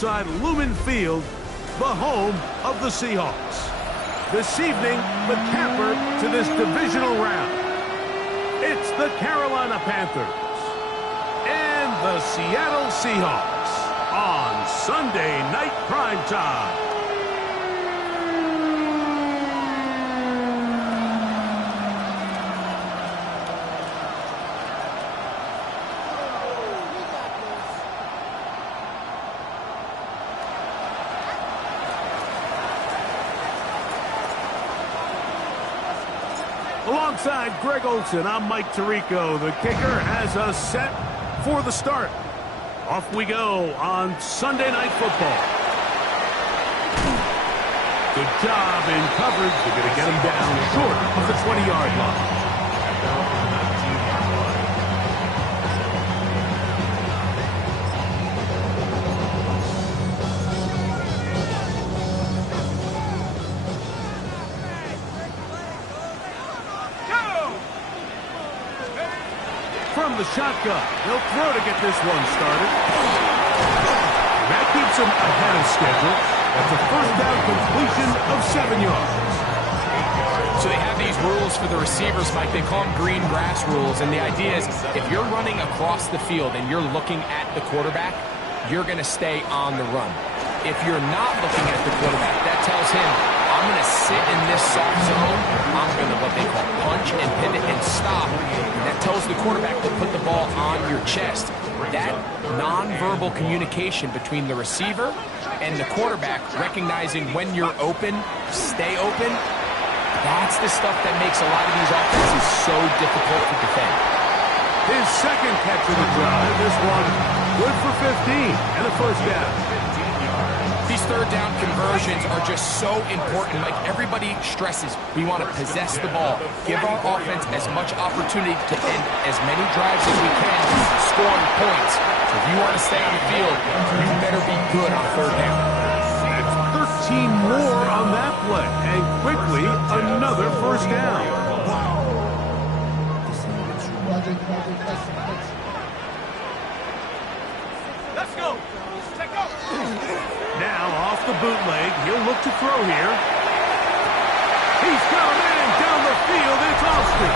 inside Lumen Field, the home of the Seahawks. This evening, the capper to this divisional round. It's the Carolina Panthers and the Seattle Seahawks on Sunday Night Primetime. Alongside Greg Olsen, I'm Mike Tirico. The kicker has us set for the start. Off we go on Sunday Night Football. Good job in coverage. They're going to get him down short of the 20-yard line. From the shotgun, he'll throw to get this one started. That keeps him ahead of schedule. That's a first down completion of 7 yards. So they have these rules for the receivers, Mike. They call them green grass rules. And the idea is if you're running across the field and you're looking at the quarterback, you're going to stay on the run. If you're not looking at the quarterback, that tells him, I'm going to sit in this soft zone. I'm going to what they call punch and pivot and stop. And that tells the quarterback to put the ball on your chest. That nonverbal communication between the receiver and the quarterback, recognizing when you're open, stay open, that's the stuff that makes a lot of these offenses so difficult to defend. His second catch of the drive, this one good for 15 and a first down. These third down conversions are just so important. Like everybody stresses, we want to possess the ball, give our offense as much opportunity to end as many drives as we can, scoring points. So if you want to stay on the field, you better be good on third down. That's 13 more on that play, and quickly another first down. Let's go. Let's go. Now off the bootleg, he'll look to throw here. He's got a man down the field. It's Austin,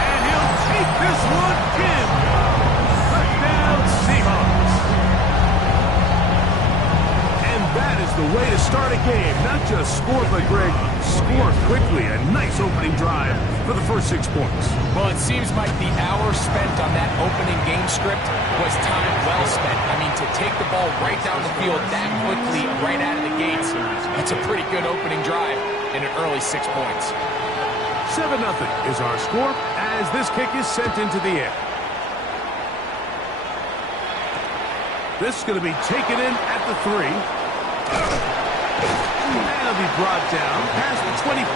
and he'll take this one in. Touchdown Seahawks. And that is the way to start a game. Not just score, but Greg, score quickly. A nice opening drive for the first 6 points. Well, it seems like the hour spent on that opening game script was time well spent. I mean, to take the ball right down the field that quickly, right out of the gates, that's a pretty good opening drive in an early 6 points. 7-0 is our score as this kick is sent into the air. This is going to be taken in at the 3. And it'll be brought down past the 25.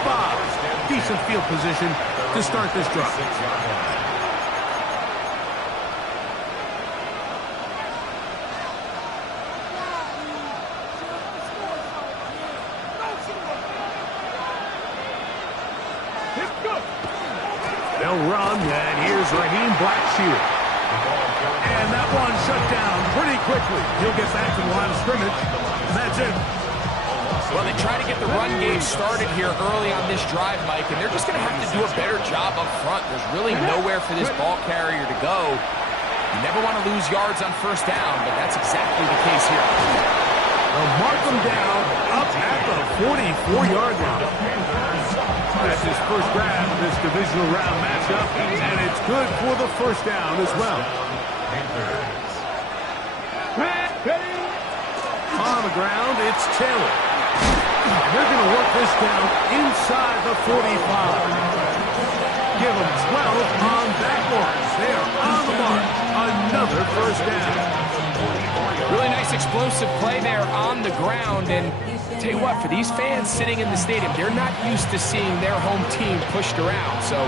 Decent field position to start this drive. They'll run, and here's Raheem Blackshear. And that one shut down pretty quickly. He'll get back to the line of scrimmage. That's it. Well, they try to get the run game started here early on this drive, Mike, and they're just going to have to do a better job up front. There's really nowhere for this ball carrier to go. You never want to lose yards on first down, but that's exactly the case here. They'll mark them down up at the 44-yard line. That's his first grab of this divisional round matchup, and it's good for the first down as well. On the ground, it's Taylor. They're going to work this down inside the 45. Give them 12 on that mark. They are on the mark. Another first down. Really nice explosive play there on the ground. And tell you what, for these fans sitting in the stadium, they're not used to seeing their home team pushed around. So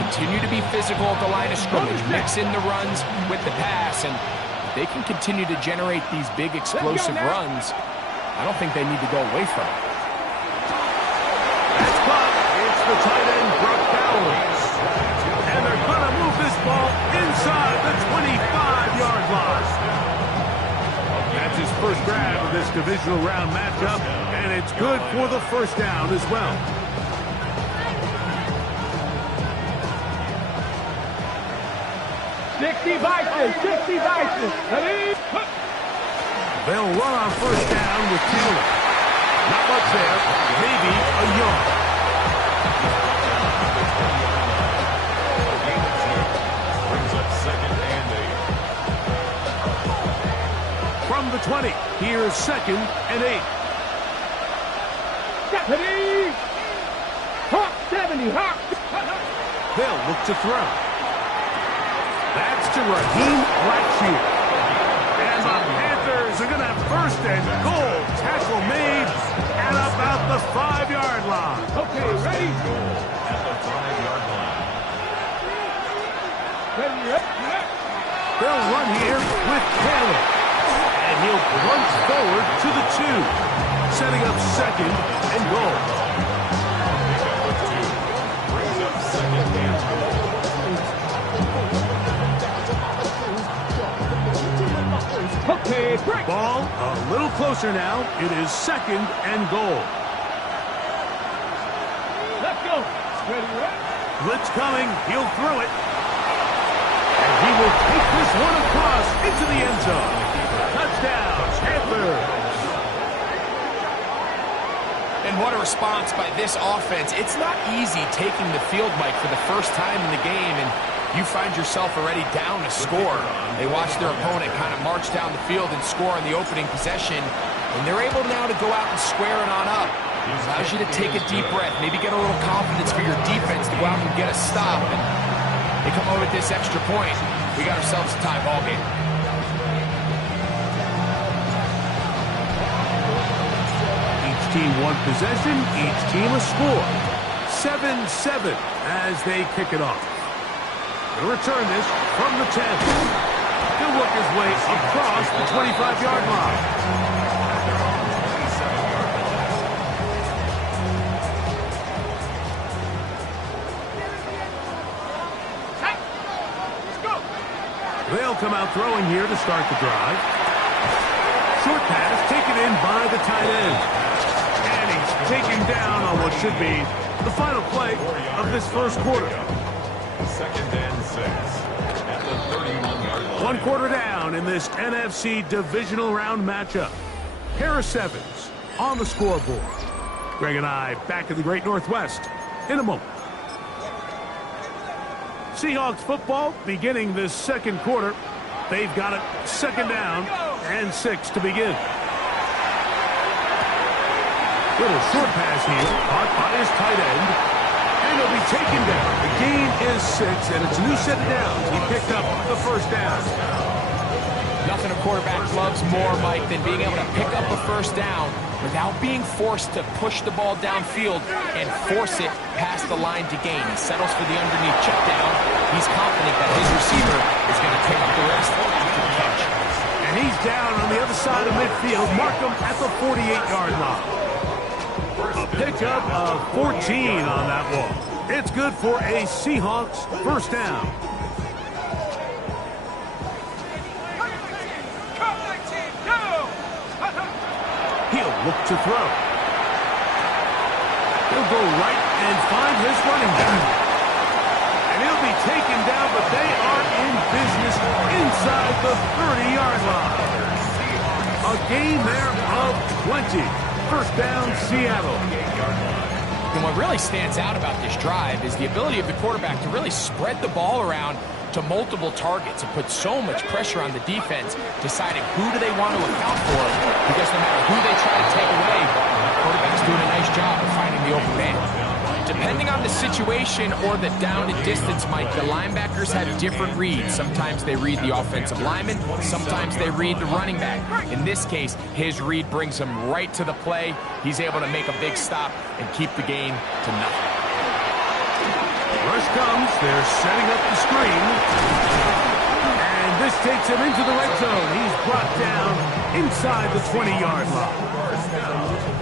continue to be physical at the line of scrimmage. Mix in the runs with the pass. And if they can continue to generate these big explosive runs, I don't think they need to go away from it. That's caught. It's the tight end, Brock Bowers. And they're going to move this ball inside the 25-yard line. That's his first grab of this divisional round matchup, and it's good for the first down as well. They'll run on first down with Taylor. Not much there, maybe a yard. Brings up 2nd and 8. From the 20, here's 2nd and 8. Hawk 70, Hawk. They'll look to throw. That's to Raheem Blackshear. And the Panthers are going to have first and goal. Tackle made at about the 5-yard line. Okay, ready? At the 5-yard line. They'll run here with Taylor. And he'll punch forward to the 2. Setting up 2nd and goal. Brings up 2nd and goal. Okay, break. Ball a little closer now. It is 2nd and goal. Let's go. Ready, ready? Blitz coming. He'll throw it. And he will take this one across into the end zone. Touchdown, Panthers. And what a response by this offense. It's not easy taking the field, Mike, for the first time in the game, and you find yourself already down a score. They watch their opponent kind of march down the field and score on the opening possession, and they're able now to go out and square it on up. It allows you to take a deep breath, maybe get a little confidence for your defense to go out and get a stop, and they come over with this extra point. We got ourselves a tie ball game. Each team one possession, each team a score. 7-7 as they kick it off. He'll return this from the 10. He'll work his way across the 25-yard line. They'll come out throwing here to start the drive. Short pass taken in by the tight end. And he's taken down on what should be the final play of this first quarter. 2nd and 6. At the 31-yard line. 1 quarter down in this NFC divisional round matchup. Pair of sevens on the scoreboard. Greg and I back in the Great Northwest in a moment. Seahawks football beginning this second quarter. They've got it 2nd down and 6 to begin. Little short pass here, caught by his tight end. And he'll be taken down. The gain is 6, and it's a new set of downs. He picked up the first down. Nothing a quarterback loves more, Mike, than being able to pick up a first down without being forced to push the ball downfield and force it past the line to gain. He settles for the underneath check down. He's confident that his receiver is going to pick up the rest after the catch. And he's down on the other side of midfield. Mark him at the 48-yard line. A pickup of 14 on that one. It's good for a Seahawks first down. He'll look to throw. He'll go right and find his running back. And he'll be taken down, but they are in business inside the 30-yard line. A gain there of 20. First down, Seattle. And what really stands out about this drive is the ability of the quarterback to really spread the ball around to multiple targets and put so much pressure on the defense, deciding who do they want to account for, because no matter who they try to take away, the quarterback's doing a nice job of finding the open man. Depending on the situation or the down and distance, Mike, the linebackers have different reads. Sometimes they read the offensive lineman, sometimes they read the running back. In this case, his read brings him right to the play. He's able to make a big stop and keep the gain to nothing. Rush comes. They're setting up the screen. And this takes him into the red zone. He's brought down inside the 20-yard line.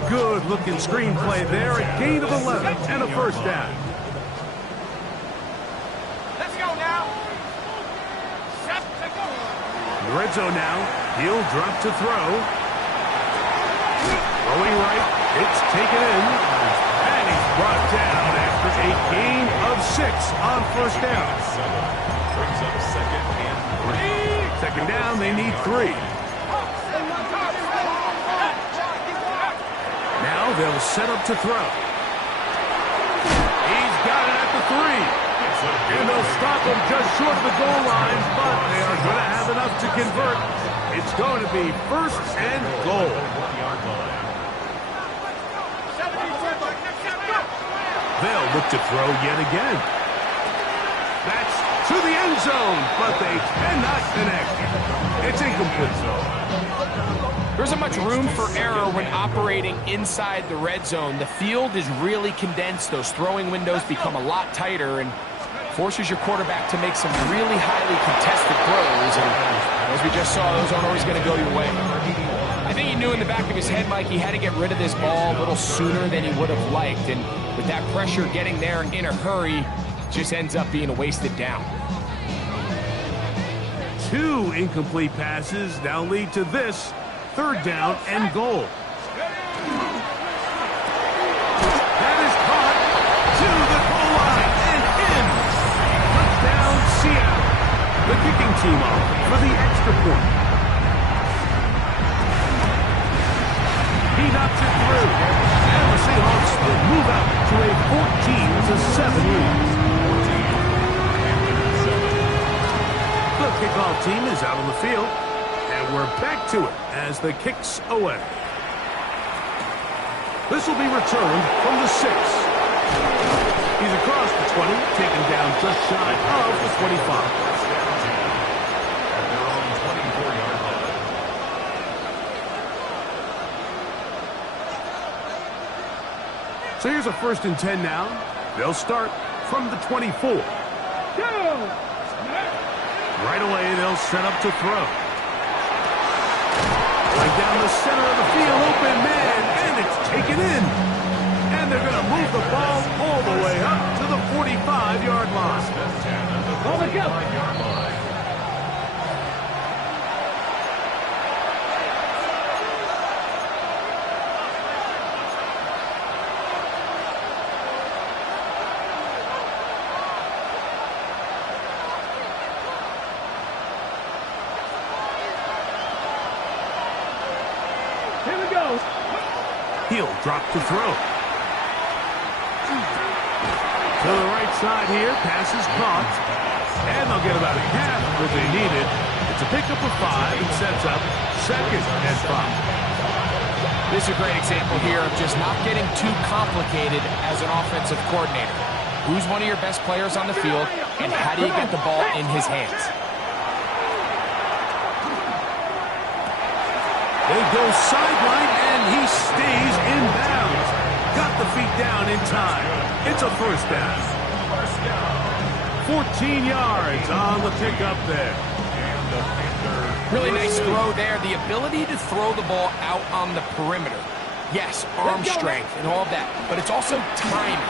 Good-looking screenplay there. A gain of 11 and a first down. Let's go now. The red zone now. He'll drop to throw. taken in, and he's brought down after a gain of 6 on first down. Brings up second and 3. Second down, they need 3. Now they'll set up to throw. He's got it at the 3. And they'll stop him just short of the goal line, but they are going to have enough to convert. It's going to be first and goal. They'll look to throw yet again. That's to the end zone, but they cannot connect. It's incomplete. There isn't much room for error when operating inside the red zone. The field is really condensed. Those throwing windows become a lot tighter and forces your quarterback to make some really highly contested throws. And as we just saw, those aren't always going to go your way. I think he knew in the back of his head, Mike, he had to get rid of this ball a little sooner than he would have liked. And with that pressure getting there in a hurry, just ends up being a wasted down. 2 incomplete passes now lead to this third down and goal. That is caught to the goal line and in. Touchdown, Seattle. The kicking team off for the extra point. He knocks it through. And the Seahawks will move out to a 14-7 lead. The kickoff team is out on the field, and we're back to it as the kick's away. This will be returned from the 6. He's across the 20, taken down just shy of the 25. At their own 24-yard line. So here's a 1st and 10 now. They'll start from the 24. Right away, they'll set up to throw. Right down the center of the field, open man, and it's taken in. And they're going to move the ball all the way up to the 45-yard line. On the go. He'll drop to throw. To the right side here, pass is caught. And they'll get about a half what they needed. It's a pickup of 5 and sets up second and 5. This is a great example here of just not getting too complicated as an offensive coordinator. Who's one of your best players on the field, and how do you get the ball in his hands? They go sideline, and he stays in bounds. Got the feet down in time. It's a first down. 14 yards on the pickup there. Really nice throw there. The ability to throw the ball out on the perimeter. Yes, arm strength and all of that, but it's also timing.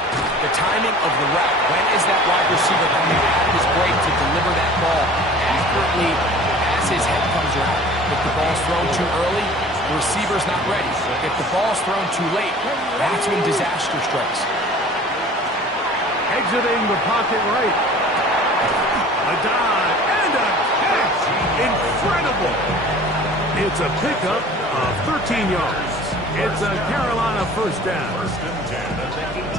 The timing of the route. When is that wide receiver coming out of his break to deliver that ball accurately as his head comes around? If the ball's thrown too early, the receiver's not ready. If the ball's thrown too late, that's when disaster strikes. Exiting the pocket right. A dive and a catch. Incredible. It's a pickup of 13 yards. It's a Carolina first down.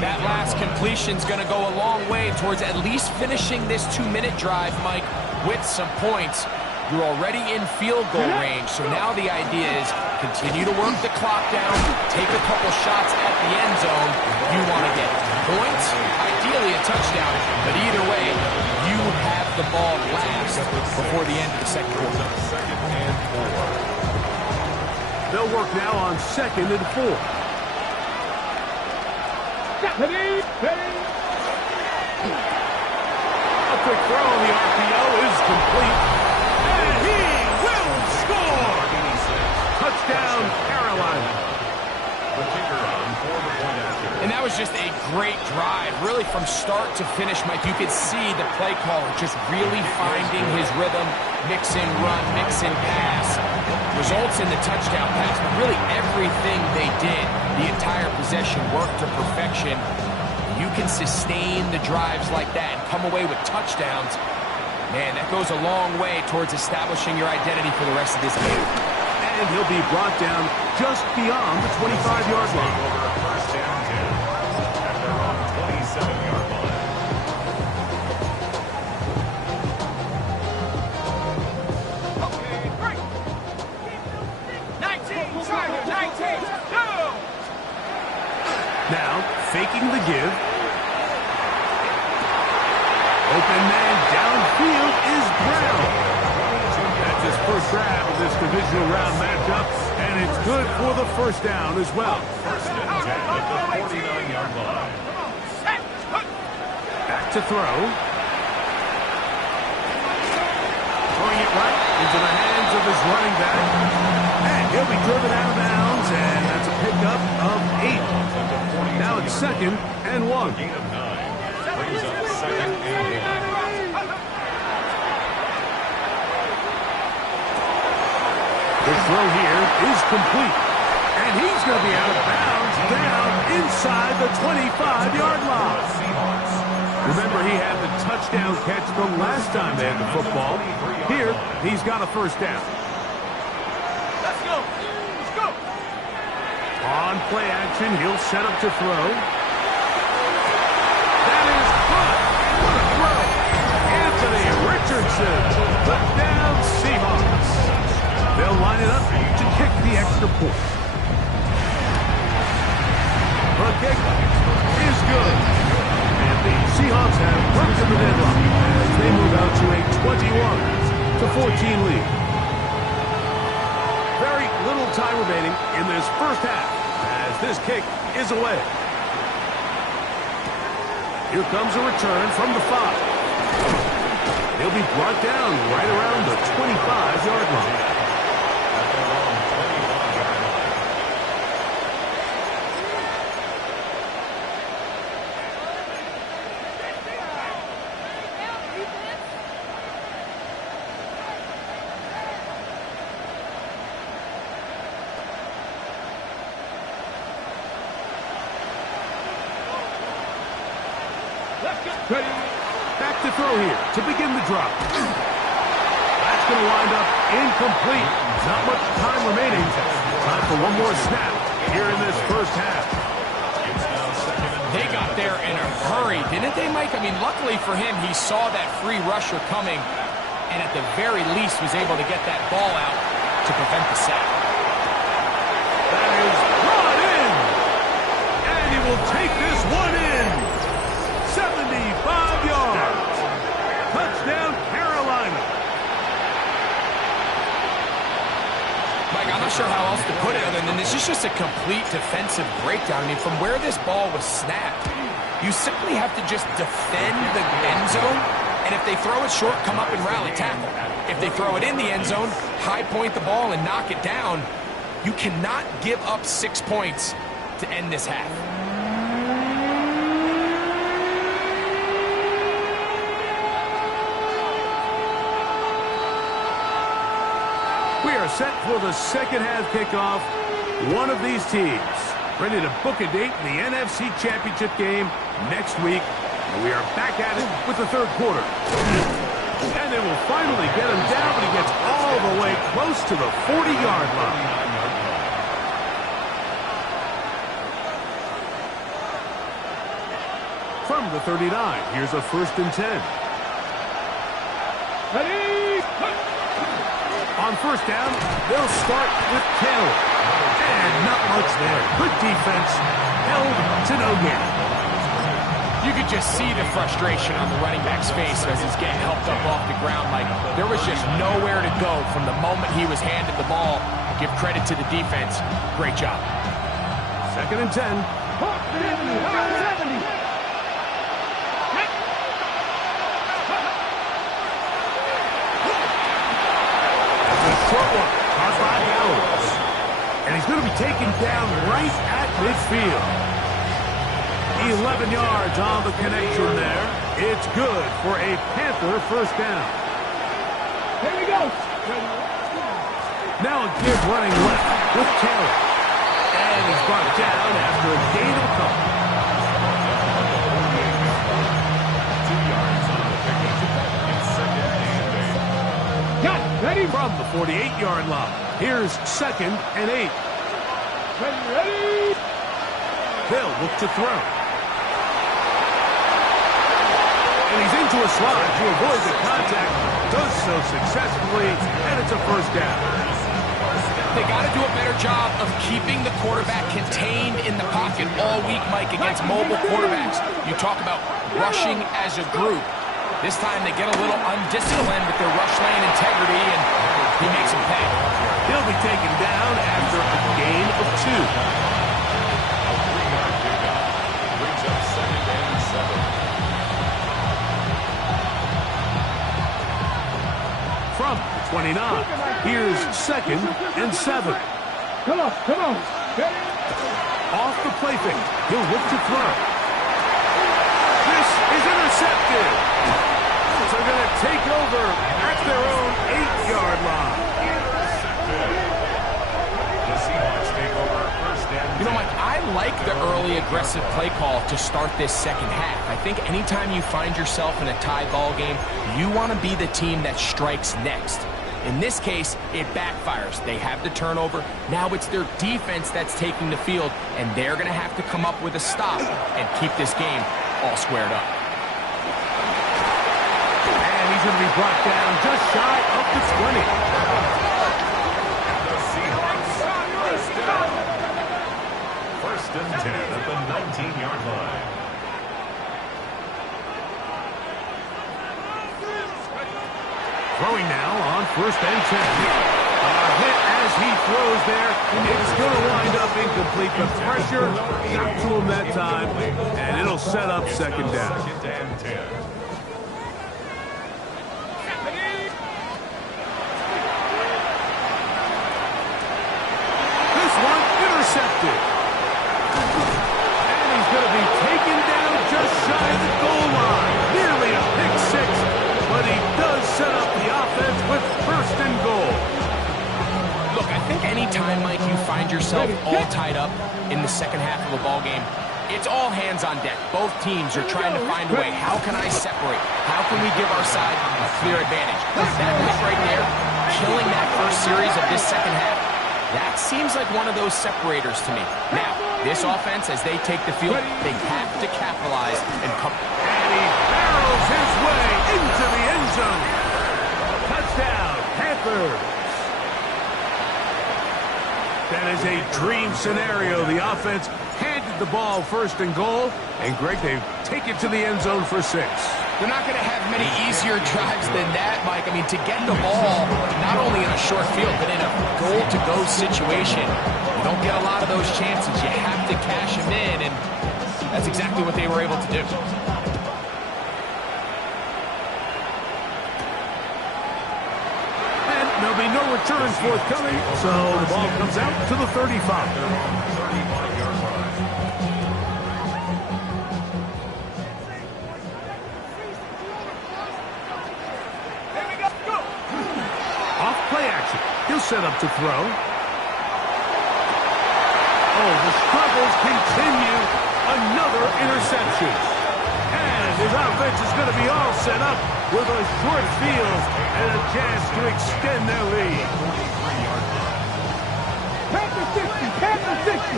That last completion's going to go a long way towards at least finishing this 2-minute drive, Mike, with some points. You're already in field goal range, so now the idea is continue to work the clock down, take a couple shots at the end zone. You want to get points, ideally a touchdown, but either way, you have the ball last before the end of the second quarter. Second and 4. They'll work now on 2nd and 4. A quick throw on the RPO is complete. And he will score! Touchdown, Carolina. The kicker on for the point after. And that was just a great drive. Really from start to finish, Mike, you could see the play caller just really finding his rhythm, mix and run, mix and pass. Results in the touchdown pass, but really every everything they did, the entire possession worked to perfection. You can sustain the drives like that and come away with touchdowns. Man, that goes a long way towards establishing your identity for the rest of this game. And he'll be brought down just beyond the 25-yard line. Over a first down 10 at their own 27-yard line. Now, faking the give. Open man downfield is Brown. That's his first grab of this divisional round matchup, and it's good for the first down as well. First and 10 at the 49-yard line. Back to throw. Throwing it right into the hands of his running back. And he'll be driven out of bounds, and that's a pickup of 8. Now it's 2nd and 1. Gain of 9. Brings up 2nd and 1. The throw here is complete. And he's going to be out of bounds down inside the 25-yard line. Remember, he had the touchdown catch the last time they had the football. Here, he's got a first down. Let's go. Let's go. On play action, he'll set up to throw. That is caught. What a throw. Anthony Richardson, the down Seahawks. They'll line it up to kick the extra point. The kick is good. And the Seahawks have run to the deadlock as they move out to a 21-14 lead. Very little time remaining in this first half as this kick is away. Here comes a return from the 5. He'll be brought down right around the 25-yard line. Back to throw here to begin the drop. That's going to wind up incomplete. Not much time remaining. Time for one more snap here in this first half. They got there in a hurry, didn't they, Mike? I mean, luckily for him, he saw that free rusher coming and at the very least was able to get that ball out to prevent the sack. That is brought in. And he will take this one in. 75 yards. Touchdown, Carolina. Mike, I'm not sure how else to put it other than this is just a complete defensive breakdown. I mean, from where this ball was snapped, you simply have to just defend the end zone, and if they throw it short, come up and rally tackle. If they throw it in the end zone, high point the ball and knock it down. You cannot give up 6 points to end this half. We are set for the second half kickoff. One of these teams ready to book a date in the NFC Championship game next week. And we are back at it with the third quarter. And they will finally get him down, but he gets all the way close to the 40-yard line. From the 39, here's a 1st and 10. Ready? On first down, they'll start with Taylor. And not much there. Good defense. Held to no gain. You could just see the frustration on the running back's face as he's getting helped up off the ground. Like, there was just nowhere to go from the moment he was handed the ball. Give credit to the defense. Great job. 2nd and 10. 70. Short one, caught by Gallows. And he's going to be taken down right at midfield. 11 yards on the connection there. It's good for a Panther first down. Here we go. Now a give running left with Taylor. brought down after a gain of a couple. 2 yards on the pickup. It's second and 8. Got ready from the 48-yard line. Here's second and 8. Ready. They'll look to throw. And he's into a slide to avoid the contact. Does so successfully, and it's a first down. They got to do a better job of keeping the quarterback contained in the pocket all week, Mike, against mobile quarterbacks. You talk about rushing as a group. This time they get a little undisciplined with their rush lane integrity, and he makes them pay. He'll be taken down after a gain of 2. A 3-yard pickup brings up second and 7. From the 29, here's second and 7. Come on. Off the play fake, he'll look to throw. This is intercepted. So they're going to take over at their own 8-yard line. The Seahawks take over first and 10. You know, Mike, I like the early aggressive play call to start this second half. I think anytime you find yourself in a tie ball game, you want to be the team that strikes next. In this case, it backfires. They have the turnover. Now it's their defense that's taking the field, and they're going to have to come up with a stop and keep this game all squared up. And he's going to be brought down just shy of the 20. The Seahawks first down. First and 10 at the 19-yard line. Throwing now on first and 10. A hit as he throws there. It's going to wind up incomplete, but pressure got to him that time, and it'll set up second down. Second and 10. This one intercepted. And he's going to be taken down just shy of the goal line. Nearly a pick six, but he does set up the offense with first and goal. Look, I think anytime, Mike, you find yourself all tied up in the second half of a ball game, it's all hands on deck. Both teams are trying to find a way. How can I separate? How can we give our side a clear advantage? That pick right there, killing that first series of this second half, that seems like one of those separators to me. Now, this offense, as they take the field, they have to capitalize and come. And he barrels his way into the end zone. Touchdown, Panthers. That is a dream scenario. The offense handed the ball first and goal, and Greg, they take it to the end zone for 6. They're not going to have many easier drives than that, Mike. I mean, to get the ball, not only in a short field, but in a goal-to-go situation, you don't get a lot of those chances. You have to cash them in, and that's exactly what they were able to do. And there'll be no return forthcoming, so the ball comes out to the 35. 35-yard line. Off play action. He'll set up to throw. Oh, the struggles continue. Another interception. And his offense is going to be all set up with a short field and a chance to extend their lead. Panther 60.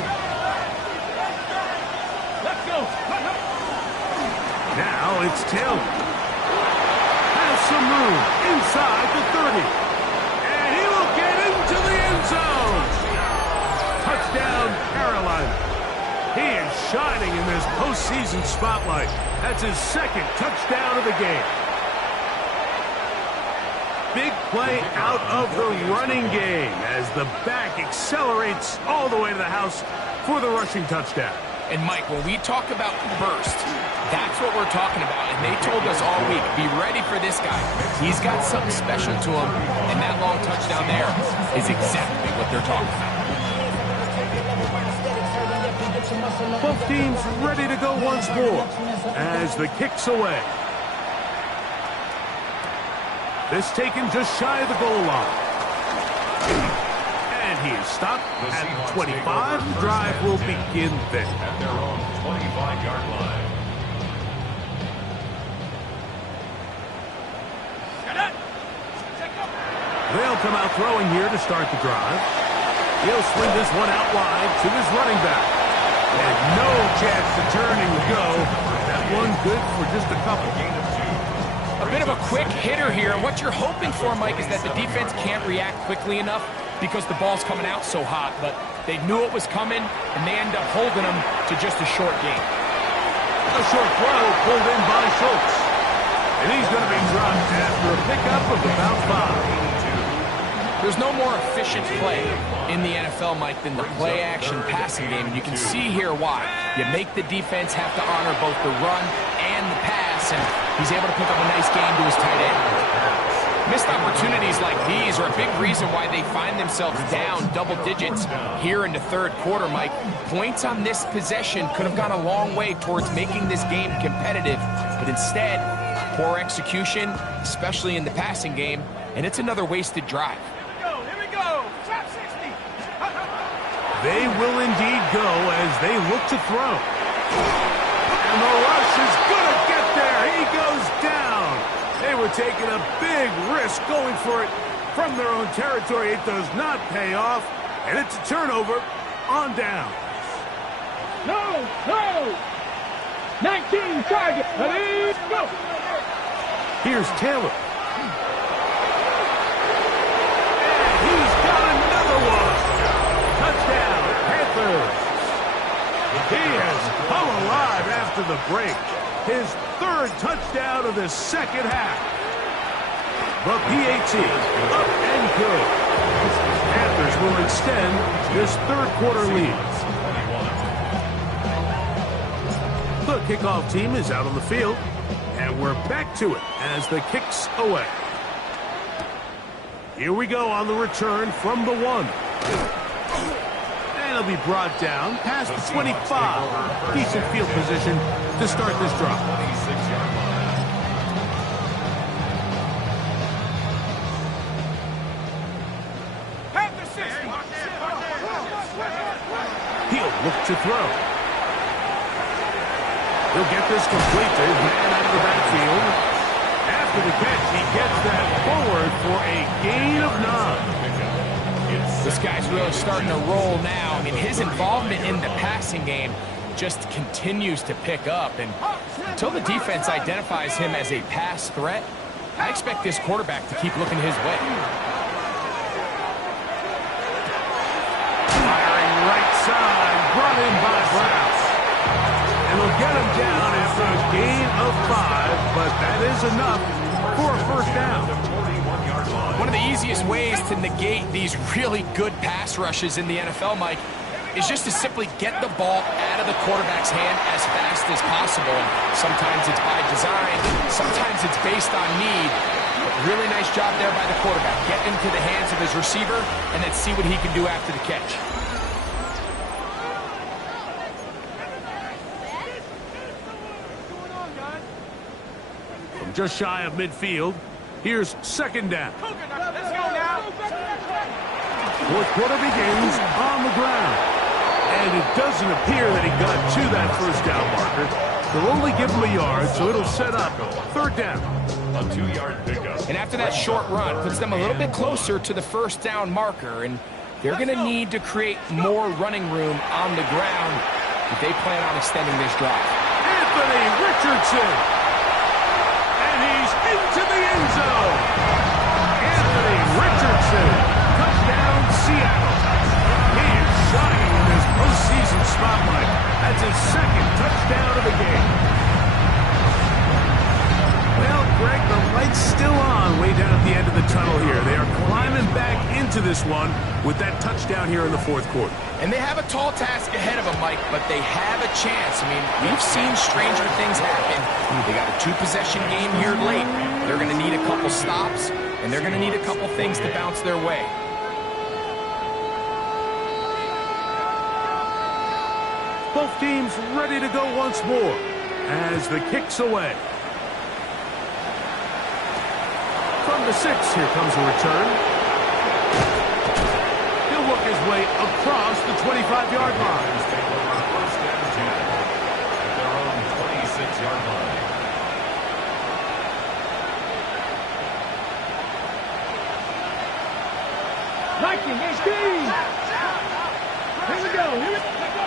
Let's go. Now it's Taylor. Has some room inside the 30. And he will get into the end zone. Touchdown, Carolina. He is shining in this postseason spotlight. That's his second touchdown of the game. Big play out of the running game as the back accelerates all the way to the house for the rushing touchdown. And, Mike, when we talk about burst, that's what we're talking about. And they told us all week, be ready for this guy. He's got something special to him, and that long touchdown there is exactly what they're talking about. Both teams ready to go once more as the kick's away. This taken just shy of the goal line. And He is stopped at 25. The drive will begin then. At their own 25-yard line. They'll come out throwing here to start the drive. He'll swing this one out wide to his running back. And no chance to turn and go. That one good for just a couple. A bit of a quick hitter here. What you're hoping for, Mike, is that the defense can't react quickly enough because the ball's coming out so hot. But they knew it was coming, and they end up holding them to just a short gain. A short throw pulled in by Schultz. And he's going to be dropped after a pickup of about 5. There's no more efficient play in the NFL, Mike, than the play-action passing game. And you can see here why. You make the defense have to honor both the run and the pass, and he's able to pick up a nice gain to his tight end. Missed opportunities like these are a big reason why they find themselves down double digits here in the third quarter, Mike. Points on this possession could have gone a long way towards making this game competitive, but instead, poor execution, especially in the passing game, and it's another wasted drive. They will indeed go as they look to throw. And the rush is going to get there. He goes down. They were taking a big risk going for it from their own territory. It does not pay off, and it's a turnover on down. No, no. 19 target. Ready, go. Here's Taylor. And he's got another one. Touchdown, Panthers. He has come alive after the break. His third touchdown of the second half. The PAT up and good. Panthers will extend this third quarter lead. The kickoff team is out on the field, and we're back to it as the kick's away. Here we go on the return from the 1. And he'll be brought down past the 25. Decent field position to start this drive. 26-yard line. He'll look to throw. He'll get this complete to his man out of the backfield. After the catch, he gets that forward for a gain of 9. This guy's really starting to roll now. I mean, his involvement in the passing game just continues to pick up. And until the defense identifies him as a pass threat, I expect this quarterback to keep looking his way. Firing right side, brought in by Brown. And they'll get him down after a gain of 5, but that is enough for a first down. One of the easiest ways to negate these really good pass rushes in the NFL, Mike, is just to simply get the ball out of the quarterback's hand as fast as possible. And sometimes it's by design, sometimes it's based on need. But really nice job there by the quarterback. Get into the hands of his receiver and then see what he can do after the catch. From just shy of midfield, here's second down. Let's go now. Fourth quarter begins on the ground. And it doesn't appear that he got to that first down marker. They'll only give him a yard, so it'll set up third down. A 2-yard pickup. And after that short run, puts them a little bit closer to the first down marker. And they're going to need to create more running room on the ground if they plan on extending this drive. Anthony Richardson. And he's into the end zone. Anthony Richardson. Touchdown, Seattle. He is shining in this postseason spotlight. That's his second touchdown of the game. Well, Greg, the light's still on way down at the end of the tunnel here. They are climbing back into this one with that touchdown here in the fourth quarter. And they have a tall task ahead of them, Mike, but they have a chance. I mean, we've seen stranger things happen. They got a 2-possession game here late. They're going to need a couple stops, and they're going to need a couple things to bounce their way. Both teams ready to go once more as the kick's away. From the 6, here comes a return. He'll look his way across the 25-yard line. Take over first and 10 at their own 26-yard line. Liking 18. Here we go. Here we go.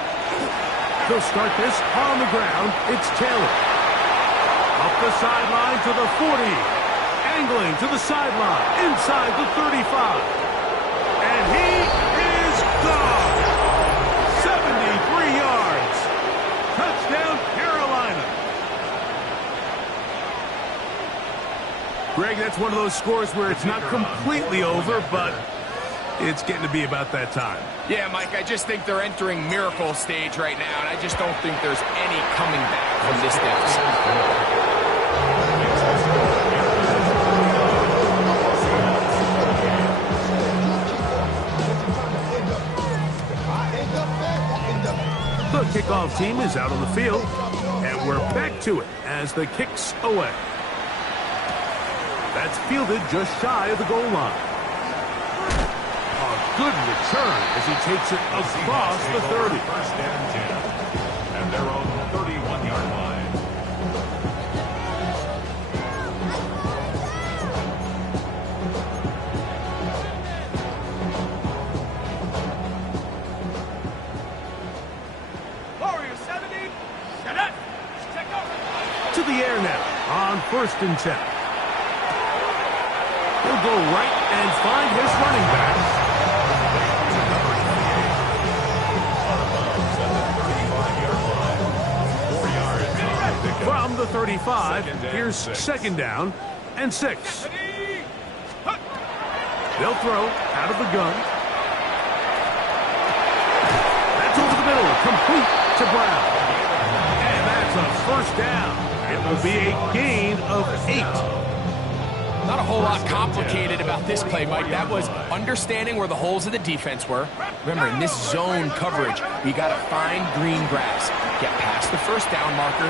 They'll start this on the ground. It's Taylor. Up the sideline to the 40. Angling to the sideline. Inside the 35. And he is gone. 73 yards. Touchdown, Carolina. Greg, that's one of those scores where it's not completely over, but it's getting to be about that time. Yeah, Mike, I just think they're entering miracle stage right now, and I just don't think there's any coming back from this deficit. The kickoff team is out on the field, and we're back to it as the kick's away. That's fielded just shy of the goal line. A good return as he takes it across the 30. First and 10 at their own 31-yard line. To the air now on first and 10. He'll go right and find his running back. From the 35, here's second down and 6. They'll throw out of the gun. That's over the middle, complete to Brown. And that's a first down. It will be a gain of 8. Not a whole lot complicated about this play, Mike. That was understanding where the holes of the defense were. Remember, in this zone coverage, you got to find green grass. Get past the first down marker,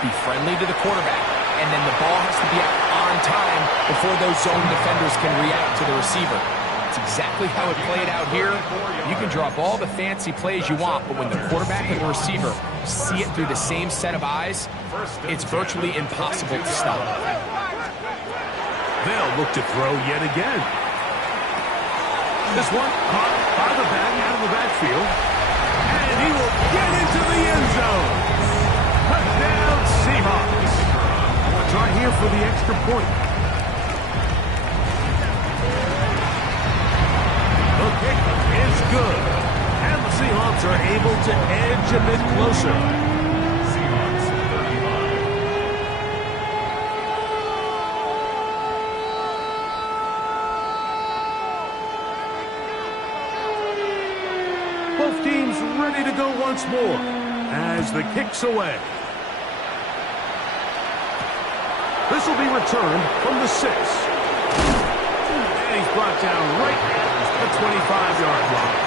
be friendly to the quarterback, and then the ball has to be out on time before those zone defenders can react to the receiver. It's exactly how it played out here. You can draw up all the fancy plays you want, but when the quarterback and the receiver see it through the same set of eyes, it's virtually impossible to stop. They'll look to throw yet again. This one caught by the back out of the backfield. And he will get into the end zone. Touchdown, Seahawks. Try here for the extra point. The kick is good. And the Seahawks are able to edge a bit closer. Both teams ready to go once more as the kick's away. This will be returned from the 6. And he's brought down right at the 25-yard line.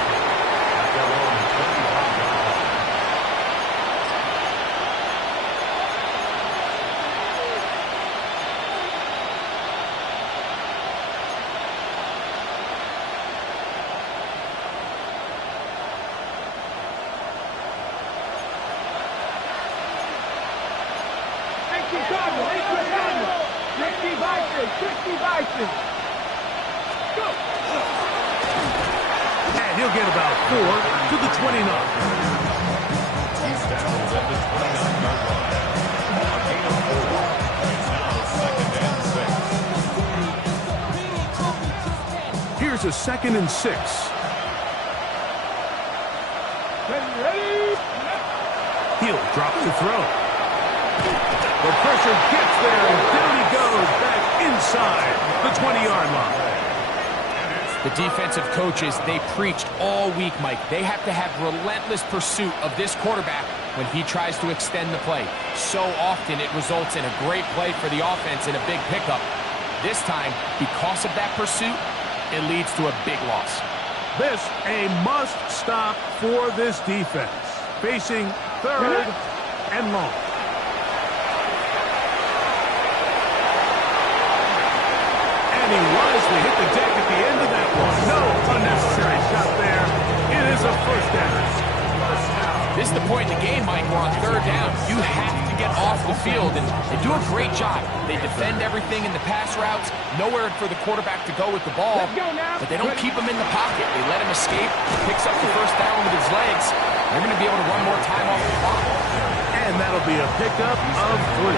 And he'll get about 4 to the 29. He's down at the 29-yard line. A gain of 4. It's now second and 6. Here's a second and 6. He'll drop the throw. The pressure gets there, and down he goes back inside the 20-yard line. The defensive coaches, they preached all week, Mike. They have to have relentless pursuit of this quarterback when he tries to extend the play. So often it results in a great play for the offense and a big pickup. This time, because of that pursuit, it leads to a big loss. This a must-stop for this defense. Facing third and long. And he wisely hit the deck at the end of that one. No unnecessary shot there. is a first down. This is the point in the game, Mike, where on third down, you have to get off the field, and they do a great job. They defend everything in the pass routes, nowhere for the quarterback to go with the ball, but they don't keep him in the pocket. They let him escape, picks up the first down with his legs. They're going to be able to run more time off the clock. And that'll be a pickup of 3.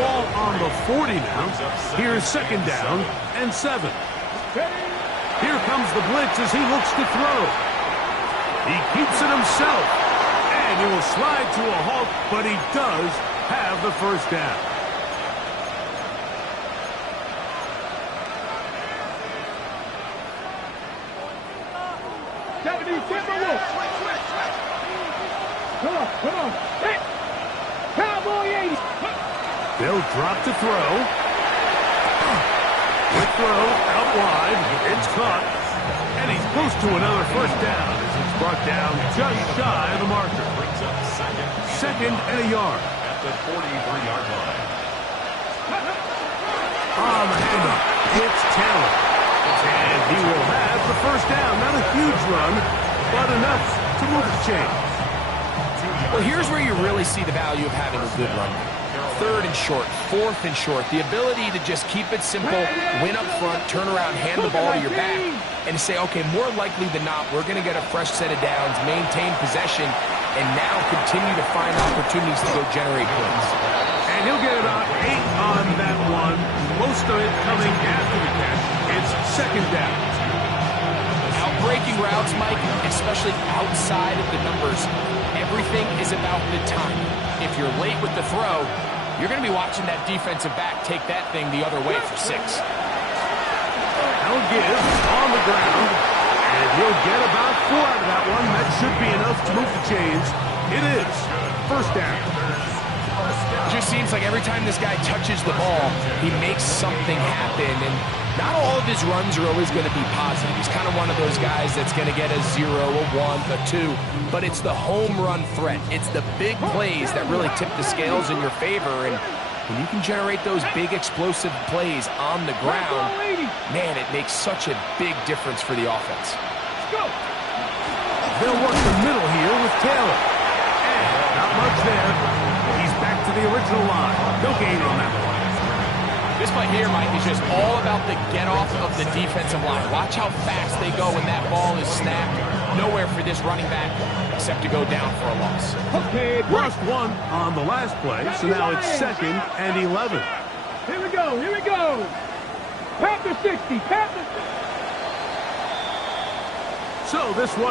Ball on the 40 now. Here's second down and 7. Here comes the blitz as he looks to throw. He keeps it himself, and he will slide to a halt, but he does have the first down. Come on. Hey. Cowboy 80. They'll drop to throw. The throw out wide. It's caught. And he's close to another first down as it's brought down just shy of the marker. Second and a yard. At the 43-yard line. On the handoff, it's Taylor. And he will have the first down. Not a huge run, but enough to move the chains. Well, here's where you really see the value of having a good run. Third and short, fourth and short. The ability to just keep it simple, win up front, turn around, hand the ball to your back, and say, okay, more likely than not, we're going to get a fresh set of downs, maintain possession, and now continue to find opportunities to go generate points. And he'll get about 8 on that one. Most of it coming after the catch. It's second down. Outbreaking routes, Mike, especially outside of the numbers, everything is about the time. If you're late with the throw, you're going to be watching that defensive back take that thing the other way for 6. Now gives on the ground, and he'll get about 4 out of that one. That should be enough to move the chains. It is first down. It just seems like every time this guy touches the ball, he makes something happen, and not all of his runs are always going to be positive. He's kind of one of those guys that's going to get a 0, a 1, a 2, but it's the home run threat. It's the big plays that really tip the scales in your favor, and when you can generate those big explosive plays on the ground, man, it makes such a big difference for the offense. They'll work the middle here with Taylor. And not much there. He's back to the original line. No gain on that one. This play here, Mike, is just all about the get-off of the defensive line. Watch how fast they go when that ball is snapped. Nowhere for this running back except to go down for a loss. Okay, lost 1 on the last play, so now it's second and 11. Here we go. Panther 60. So this one